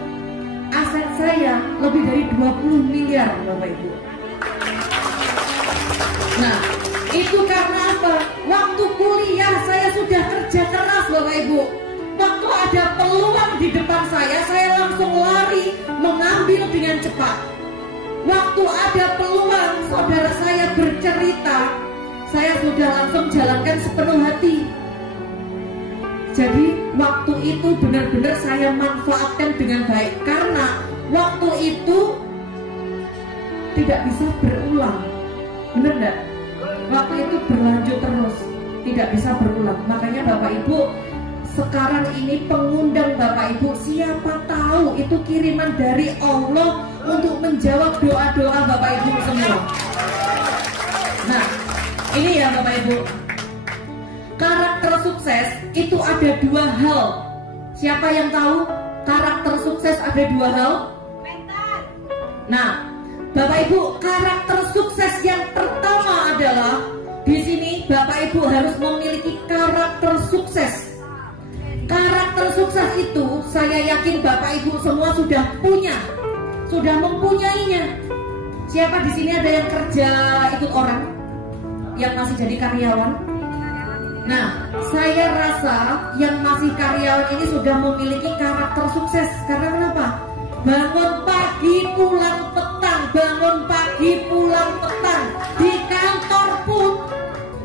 aset saya lebih dari 20 miliar Bapak Ibu. Nah, itu karena apa? Waktu kuliah saya sudah kerja keras Bapak Ibu. Waktu ada peluang di depan saya langsung lari mengambil dengan cepat. Waktu ada peluang saudara saya bercerita, saya sudah langsung jalankan sepenuh hati. Jadi waktu itu benar-benar saya manfaatkan dengan baik, karena waktu itu tidak bisa berulang. Benar enggak? Waktu itu berlanjut terus, tidak bisa berulang. Makanya Bapak Ibu sekarang ini pengundang Bapak Ibu, siapa tahu itu kiriman dari Allah untuk menjawab doa-doa Bapak Ibu semua. Nah, ini ya Bapak Ibu, karakter sukses itu ada dua hal. Siapa yang tahu karakter sukses ada dua hal? Nah, Bapak Ibu, karakter sukses yang pertama adalah di sini Bapak Ibu harus memiliki karakter sukses. Karakter sukses itu saya yakin Bapak Ibu semua sudah punya, sudah mempunyainya. Siapa di sini ada yang kerja ikut orang, yang masih jadi karyawan? Nah, saya rasa yang masih karyawan ini sudah memiliki karakter sukses. Karena kenapa? Bangun pagi pulang petang, bangun pagi pulang petang. Di kantor pun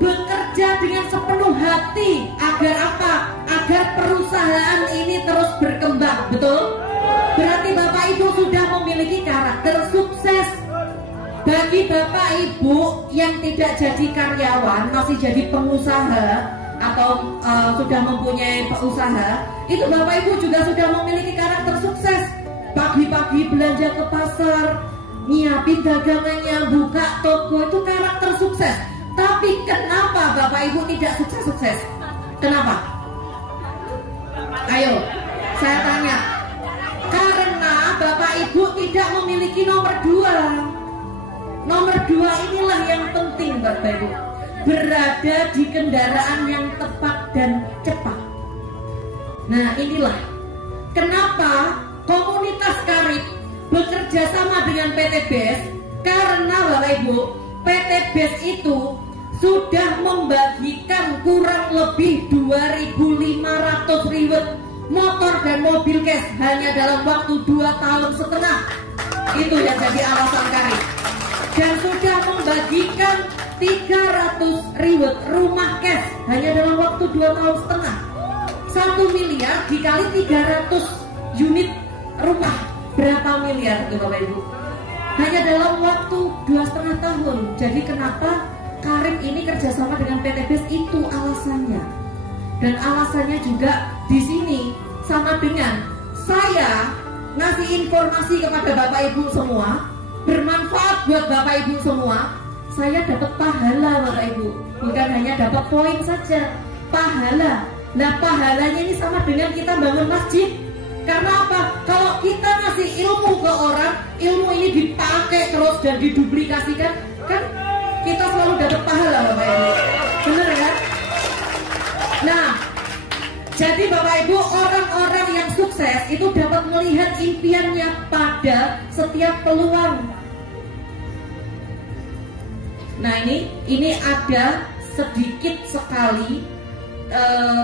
bekerja dengan sepenuh hati. Agar apa? Agar perusahaan ini terus berkembang. Betul? Berarti Bapak Ibu sudah memiliki karakter sukses. Bagi Bapak Ibu yang tidak jadi karyawan, masih jadi pengusaha atau sudah mempunyai usaha, itu Bapak Ibu juga sudah memiliki karakter sukses. Pagi-pagi belanja ke pasar, nyiapin dagangannya, buka toko, itu karakter sukses. Tapi kenapa Bapak Ibu tidak sukses-sukses? Kenapa? Ayo, saya tanya. Karena Bapak Ibu tidak memiliki nomor 2. Nomor 2 inilah yang penting Bapak Ibu. Berada di kendaraan yang tepat dan cepat. Nah, inilah kenapa komunitas Karib bekerja sama dengan PT BES. Karena Bapak Ibu, PT BES itu sudah membagikan kurang lebih 2.500 riwet motor dan mobil cash hanya dalam waktu 2,5 tahun. Itu yang jadi alasan Karib. Dan sudah membagikan 300 riwet rumah cash hanya dalam waktu 2,5 tahun. 1 miliar dikali 300 unit rumah, berapa miliar itu Bapak Ibu? Hanya dalam waktu 2,5 tahun. Jadi kenapa Karib ini kerjasama dengan PT BES, itu alasannya. Dan alasannya juga di sini sama dengan saya ngasih informasi kepada Bapak Ibu semua, bermanfaat buat Bapak Ibu semua. Saya dapat pahala Bapak Ibu, bukan hanya dapat poin saja, pahala. Nah, pahalanya ini sama dengan kita bangun masjid. Karena apa? Kalau kita ngasih ilmu ke orang, ilmu ini dipakai terus dan diduplikasikan, kan kita selalu dapat pahala Bapak Ibu. Bener ya? Nah, jadi Bapak Ibu, orang-orang yang sukses itu dapat melihat impiannya pada setiap peluang. Nah, ini ada sedikit sekali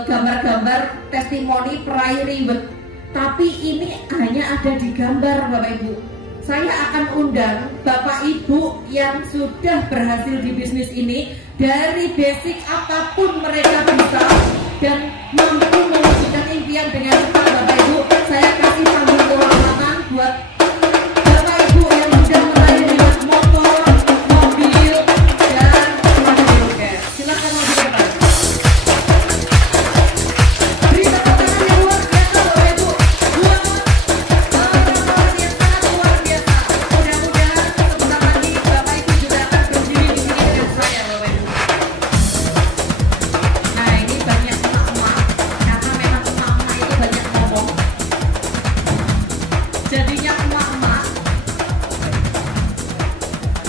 gambar-gambar testimoni peraih ribet. Tapi ini hanya ada di gambar Bapak Ibu. saya akan undang Bapak Ibu yang sudah berhasil di bisnis ini, dari basic apapun mereka bisa dan mampu mewujudkan impian dengan cepat. Bapak Ibu, saya kasih panggung kehormatan buat Bapak Ibu yang sudah meraih dengan motor, mobil, dan mobil cash. Silakan maju ke depan. Beri tepuk tangan yang luar biasa Bapak Ibu. Luar biasa. Mudah-mudahan sebentar lagi Bapak Ibu juga akan berdiri di sini dengan saya Bapak Ibu. Nah, ini banyak emak-emak karena memang emak-emak itu banyak ngomong. Jadinya emak-emak.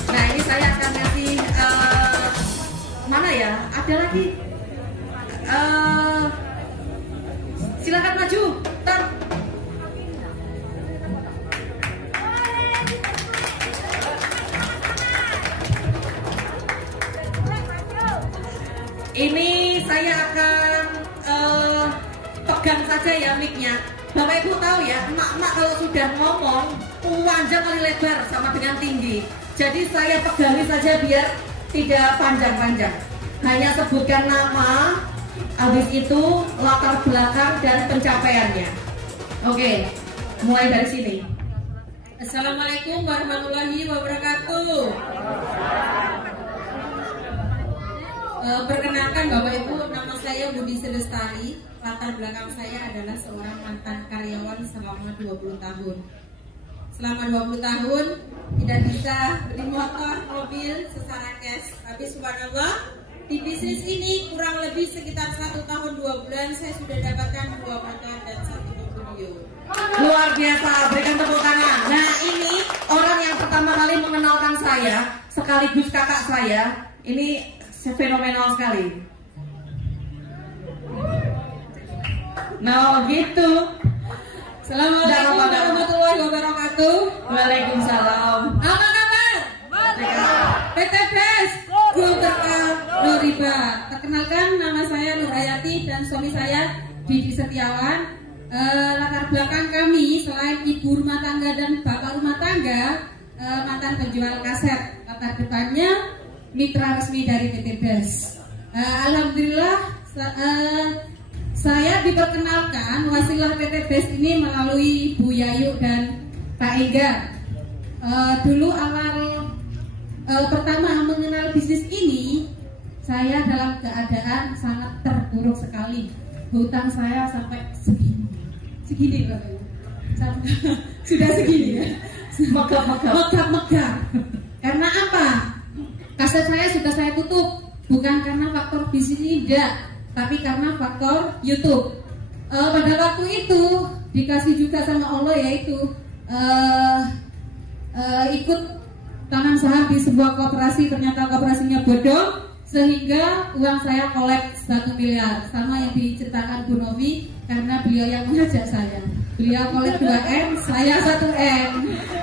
Nah, ini saya akan kasih mana ya? Ada lagi. Silakan maju. Tar. Ini saya akan pegang saja ya mic-nya. Bapak Ibu tahu ya, emak-emak kalau sudah ngomong panjang kali lebar sama dengan tinggi. Jadi saya pegangi saja biar tidak panjang-panjang. Hanya sebutkan nama, habis itu latar belakang dan pencapaiannya. Oke, mulai dari sini. Assalamualaikum warahmatullahi wabarakatuh. Perkenalkan Bapak Ibu, nama saya Budi Selestari. Latar belakang saya adalah seorang mantan karyawan selama 20 tahun. Selama 20 tahun tidak bisa beli motor, mobil secara cash. Tapi subhanallah, di bisnis ini kurang lebih sekitar 1 tahun 2 bulan saya sudah dapatkan 2 motor dan 1 mobil. Luar biasa, berikan tepuk tangan. Nah, ini orang yang pertama kali mengenalkan saya, sekaligus kakak saya. Ini fenomenal sekali. Nah, gitu. Assalamualaikum warahmatullahi wabarakatuh. Waalaikumsalam. Apa kabar? PT Best Group Berkah Nuriba. Perkenalkan, nama saya Nurayati dan suami saya Didi Setiawan. Latar belakang kami selain ibu rumah tangga dan bapak rumah tangga, mantan penjual kaset. Latar depannya mitra resmi dari PT Best. Alhamdulillah saya diperkenalkan wasilah PT Best ini melalui Bu Yayu dan Pak Enggar. Dulu awal pertama mengenal bisnis ini, saya dalam keadaan sangat terpuruk sekali. Hutang saya sampai segini Bapak Ibu. Sudah segini ya. Megap-megap. Karena apa? Kaset saya sudah saya tutup, bukan karena faktor bisnis ini tidak, tapi karena faktor YouTube. Pada waktu itu dikasih juga sama Allah, yaitu ikut tanam saham di sebuah koperasi. Ternyata koperasinya bodong sehingga uang saya kolek 1 miliar, sama yang diceritakan Bu Novi, karena beliau yang mengajak saya. Beliau kolek 2M, saya 1M.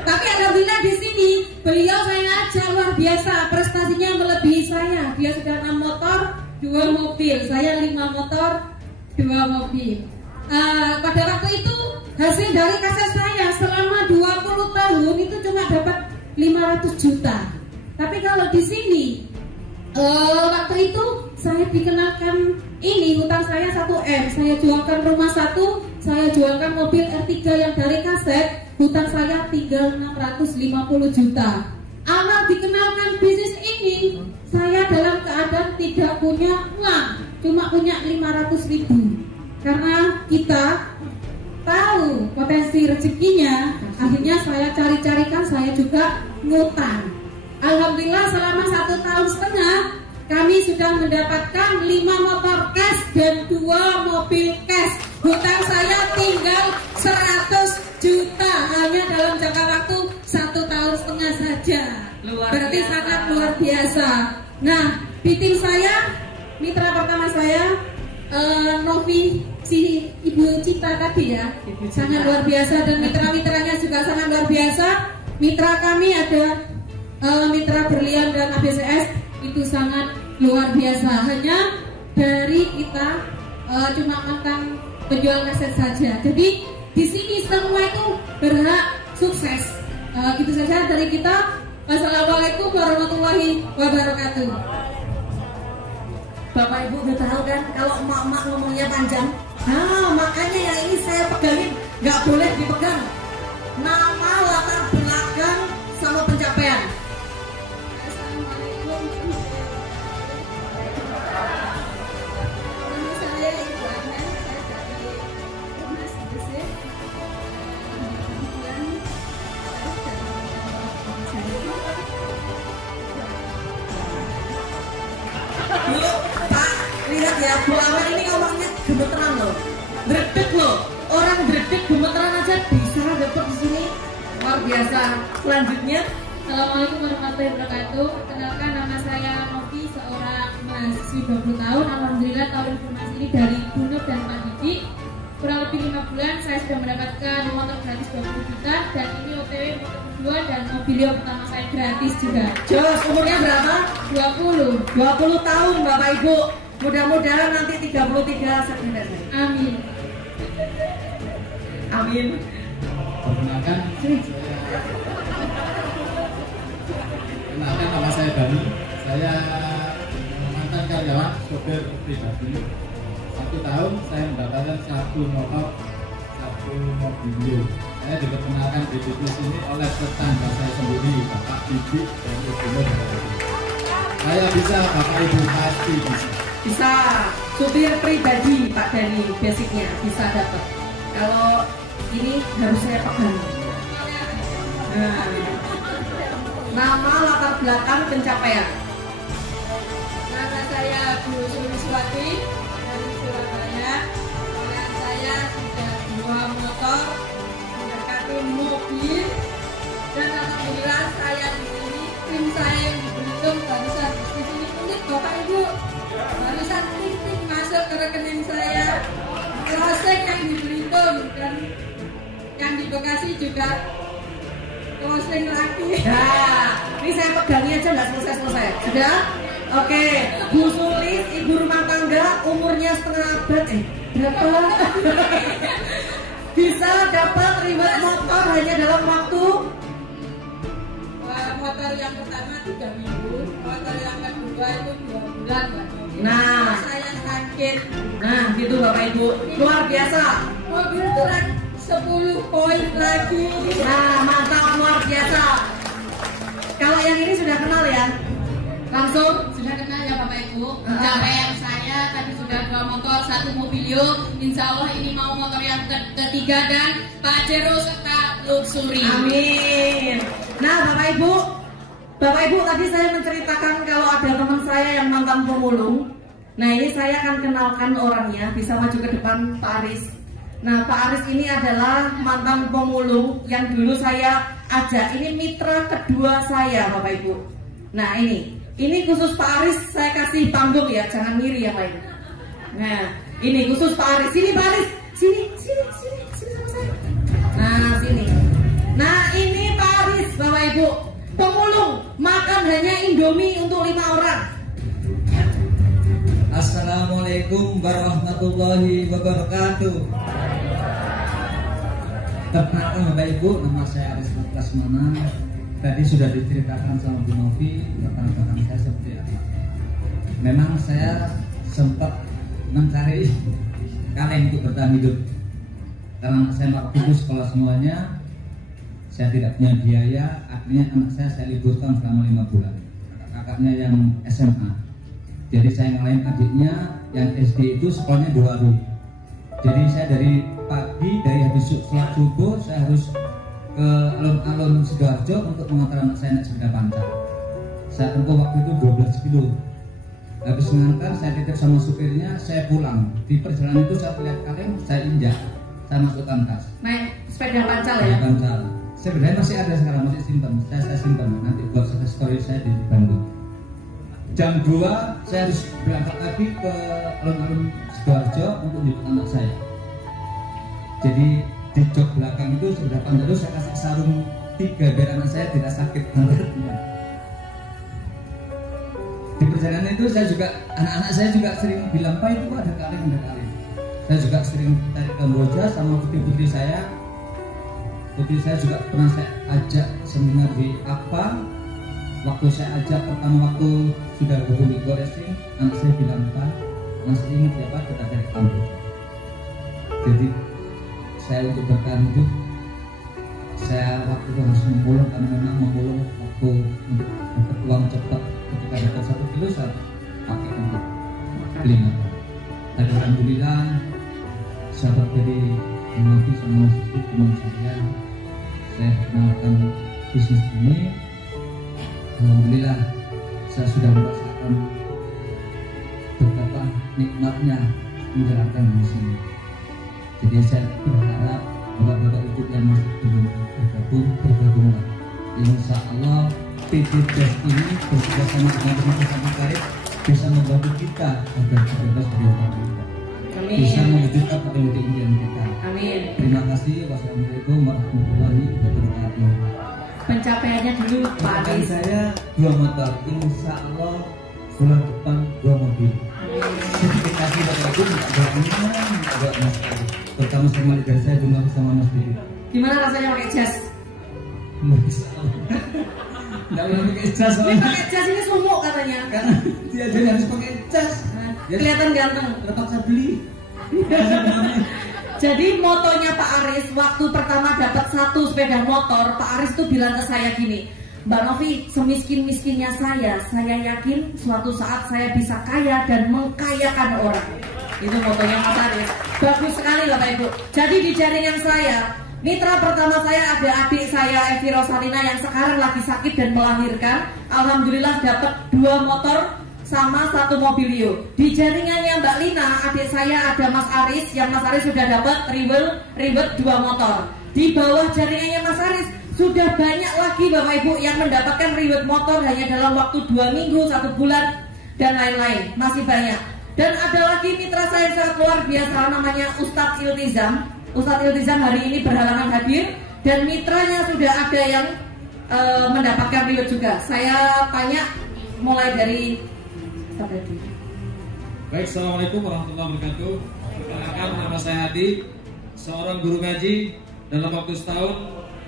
Tapi alhamdulillah di sini beliau saya ajak luar biasa, prestasinya melebihi saya. Dia sudah 6 motor, 2 mobil, saya 5 motor, 2 mobil. Pada waktu itu hasil dari kaset saya selama 20 tahun itu cuma dapat 500 juta. Tapi kalau di sini waktu itu saya dikenalkan ini hutang saya 1M, saya jualkan rumah 1, saya jualkan mobil R3 yang dari kaset, hutang saya tinggal 650 juta. Awal dikenalkan bisnis ini, saya dalam keadaan tidak punya uang, cuma punya 500 ribu. Karena kita tahu potensi rezekinya, akhirnya saya cari-carikan, saya juga ngutang. Alhamdulillah selama 1,5 tahun kami sudah mendapatkan 5 motor cash dan 2 mobil cash. Hutang saya tinggal 100 juta hanya dalam jangka waktu 1,5 tahun saja. Berarti sangat luar biasa. Nah, di tim saya, mitra pertama saya Novi, si Ibu Cita tadi ya, sangat luar biasa, dan mitra-mitranya juga sangat luar biasa. Mitra kami ada mitra Berlian dan ABCS, itu sangat luar biasa. Hanya dari kita cuma mantan penjual kaset saja. Jadi di sini semua itu berhak sukses. Gitu saja dari kita. Wassalamualaikum warahmatullahi wabarakatuh. Bapak Ibu udah tahu kan kalau emak-emak ngomongnya panjang. Nah makanya yang ini saya pegangin, nggak boleh dipegang. Nama, latar belakang, sama pencapaian. Assalamualaikum. Nama saya Ibu Ana, saya dari Humas Gresik. Kemudian Bu, Pak, lihat ya, Bu Awan ini ngomongnya gemeteran loh, dredeg loh. Orang dredeg gemeteran aja bisa dapat di sini, luar biasa. Selanjutnya, Assalamualaikum warahmatullahi wabarakatuh. Kenalkan, nama saya Novi, seorang mahasiswi 20 tahun. Alhamdulillah tahun informasi ini dari Bu Nur dan Pak Didi. Kurang lebih 5 bulan saya sudah mendapatkan motor gratis 20 juta dan ini OTW motor kedua dan mobilio pertama saya gratis juga. Jos, umurnya berapa? 20 tahun Bapak Ibu. Mudah-mudahan nanti 33 September. Amin. Amin. Perkenalkan, nama saya Dani. Saya mantan karyawan sopir pribadi. 1 tahun saya mendapatkan 1 motor, 1 mobilio. Saya diperkenalkan di bisnis ini oleh tetangga saya sendiri, Bapak Bibi dan Ibu Nur. Saya bisa, Bapak Ibu pasti bisa. Bisa supir pribadi Pak Dani, basicnya bisa dapat. Kalau ini harus saya pegang. Nah, nama, latar belakang, pencapaian. Nama saya Bu Suliswati dari Surabaya. Dan saya sudah 2 motor, mendekati mobil. Dan alhamdulillah saya di sini, tim saya yang di Belitung barusan di sini unik Bapak Ibu. Barusan tik masuk ke rekening saya. Closing yang di Belitung dan yang di Bekasi juga closing lagi. Nah, ini saya pegangi aja nggak selesai. Sudah? Oke, Bu Sulis, ibu rumah tangga, umurnya setengah abad. Berapa? Bisa dapat reward motor hanya dalam waktu motor yang pertama 3 minggu, motor yang kedua itu 2 bulan. Nah, saya sakit. Nah, gitu Bapak Ibu, luar biasa. Mobil kurang 10 poin lagi. Nah, mantap, luar biasa. Kalau yang ini sudah kenal ya? Langsung? Sudah kenal ya Bapak Ibu. Pencapaian saya tadi sudah 2 motor, 1 mobilio. Insya Allah ini mau motor yang ketiga dan Pajero serta Luxury. Amin. Nah, Bapak Ibu tadi saya menceritakan kalau ada teman saya yang mantan pemulung. Nah, ini saya akan kenalkan orangnya. Bisa maju ke depan Pak Aris. Nah, Pak Aris ini adalah mantan pemulung yang dulu saya ajak. Ini mitra kedua saya, Bapak Ibu. Nah, ini khusus Pak Aris, saya kasih panggung ya, jangan ngiri yang lain. Nah, ini khusus Pak Aris. Sini Pak Aris, sini sama saya. Nah, sini. Nah, ini Pak Aris, Bapak Ibu, pemulung, makan hanya Indomie untuk 5 orang. Assalamualaikum warahmatullahi wabarakatuh. Perkenalkan Bapak Ibu, nama saya Aris Lasmana. Tadi sudah diceritakan sama Bu Novi latar belakang saya seperti apa. Memang saya sempat mencari kaleng untuk bertahan hidup. Karena saya waktu sekolah semuanya, saya tidak punya biaya. Akhirnya anak saya liburkan selama 5 bulan. Kakaknya yang SMA. Jadi saya ngalahin adiknya yang SD itu sekolahnya 2 hari. Jadi saya dari pagi, dari habis sholat subuh, saya harus ke alun-alun Sidoarjo untuk mengantar anak saya naik sepeda pancal. Saya tempuh waktu itu 12 kilo. Habis mengantar, saya titip sama supirnya, saya pulang. Di perjalanan itu saya lihat kaleng, saya injak, saya masukkan tas. Naik sepeda pancal ya? Sepeda pancal. Sebenarnya masih ada sekarang, masih simpan. Saya simpan nanti buat story saya di Bandung. Jam 2 saya harus berangkat lagi ke alun-alun Sidoarjo untuk menjemput anak saya. Jadi di jok belakang itu sudah panjang itu saya kasih sarung 3 biar anak saya tidak sakit pantatnya. Di perjalanan itu saya juga, anak-anak saya juga sering bilang, Pak itu ada kaleng. Saya juga sering tarik Kamboja sama putri-putri saya. putri saya juga pernah saya ajak seminar di APA. Waktu saya ajak pertama waktu sudah gabung di Go Racing, anak saya bilang, Pak, masih ingat ya Pak, kita dari kampus. Jadi saya untuk bertahan hidup, saya waktu itu harus memulung, karena memang memulung waktu untuk dapat uang cepat. Ketika dapat 1 kilo saya pakai untuk beli motor. Tapi alhamdulillah sahabat dari Novi sama teman saya kenalkan bisnis ini. Alhamdulillah saya sudah merasakan betapa nikmatnya menjalankan bisnis ini. Jadi saya berharap bapak-bapak ibu yang masih belum bergabung, insya Allah PT Best ini bersama dengan teman-teman terkait bisa membantu kita agar kita bebas dari utang, bisa mewujudkan potensi impian kita. Amin. Terima kasih. Wassalamualaikum warahmatullahi wabarakatuh. Pencapaiannya dulu Pak Aris. Saya 2 motor, insya Allah bulan depan 2 mobil. Terima kasih Bapak Ibu, minta doa Mas Ari, terutama sama lidah saya Bunda sama Mas Didi. Gimana rasanya pakai jas? Nggak boleh pakai jas Ini soalnya. pakai jas ini sumuk katanya. Karena dia jadi harus pakai jas. Kelihatan ganteng. Terpaksa beli. Jadi motonya Pak Aris waktu pertama dapat 1 sepeda motor, Pak Aris tuh bilang ke saya gini, Mbak Novi, semiskin-miskinnya saya yakin suatu saat saya bisa kaya dan mengkayakan orang. Itu motonya Mas Aris. Bagus sekali Bapak Ibu. Jadi di jaringan saya, mitra pertama saya ada adik saya Evi Rosalina yang sekarang lagi sakit dan melahirkan. Alhamdulillah dapat 2 motor sama 1 mobilio. Di jaringannya Mbak Lina, adik saya ada Mas Aris, yang Mas Aris sudah dapat ribet 2 motor. Di bawah jaringannya Mas Aris sudah banyak lagi Bapak Ibu yang mendapatkan ribet motor hanya dalam waktu 2 minggu, 1 bulan dan lain-lain. Masih banyak. Dan ada lagi mitra saya yang sangat luar biasa, namanya Ustadz Iltizam. Ustadz Iltizam hari ini berhalangan hadir dan mitranya sudah ada yang mendapatkan ribet juga. Saya tanya mulai dari Ustadz Hadi. Baik, assalamualaikum warahmatullahi wabarakatuh. Perkenalkan, nama saya Hadi, seorang guru ngaji. Dalam waktu setahun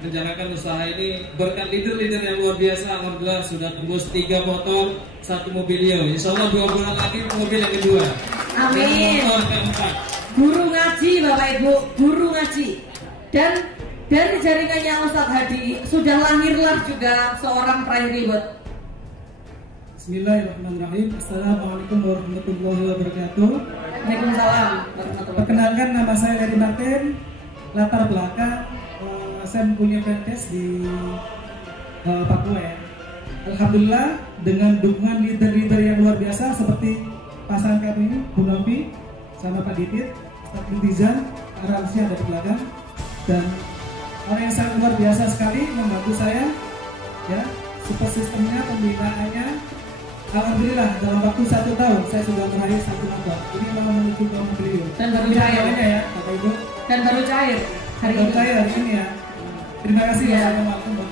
menjalankan usaha ini berkat leader-leader yang luar biasa. Alhamdulillah sudah tembus 3 motor, 1 mobilio. Insya Allah 2 bulan lagi mobil yang kedua. Amin. Dan motor keempat. Guru ngaji Bapak Ibu, guru ngaji. Dan dari jaringannya Ustadz Hadi sudah lahirlah juga seorang peraih ribet. Bismillahirrahmanirrahim. Assalamualaikum warahmatullahi wabarakatuh. Waalaikumsalam warahmatullahi wabarakatuh. Perkenalkan, nama saya Larry Martin. Latar belakang saya mempunyai franchise di Papua ya. Alhamdulillah dengan dukungan leader-leader yang luar biasa seperti pasangan kami ini, Bu Novi sama Pak Didit, Ustadz Iltizam, Aramsi ada di belakang, dan orang yang sangat luar biasa sekali membantu saya ya, support sistemnya, pembinaannya. Alhamdulillah dalam waktu 1 tahun saya sudah meraih 1 motor. Ini mau menuju ke mobil. Dan baru cair ya, Bapak Ibu. Dan baru cair hari Baru ini. cair hari ini ya. Terima kasih Ya. Assalamualaikum.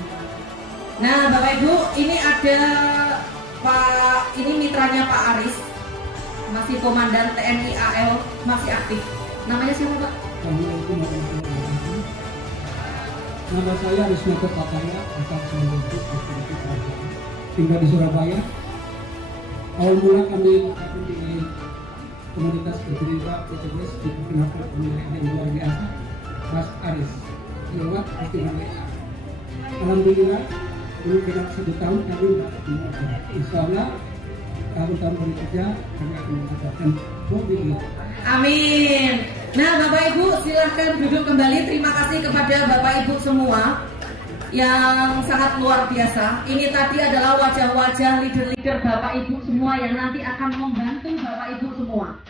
Nah Bapak Ibu, ini ada Pak, ini mitranya Pak Aris, masih komandan TNI AL, masih aktif. Namanya siapa Pak? Assalamualaikum warahmatullahi wabarakatuh. Nama saya Arismato Papaya, asal Solo, tinggal di Surabaya. Awal mula kami di komunitas bercerita PTBS diperkenalkan oleh yang luar biasa, Mas Aris, lewat festival WA. Alhamdulillah, ini genap 1 tahun kami mendapatkan. Insya Allah tahun-tahun berikutnya kami akan mendapatkan mobil. Amin. Nah Bapak Ibu silahkan duduk kembali. Terima kasih kepada Bapak Ibu semua yang sangat luar biasa. Ini tadi adalah wajah-wajah leader-leader Bapak Ibu semua yang nanti akan membantu Bapak Ibu semua.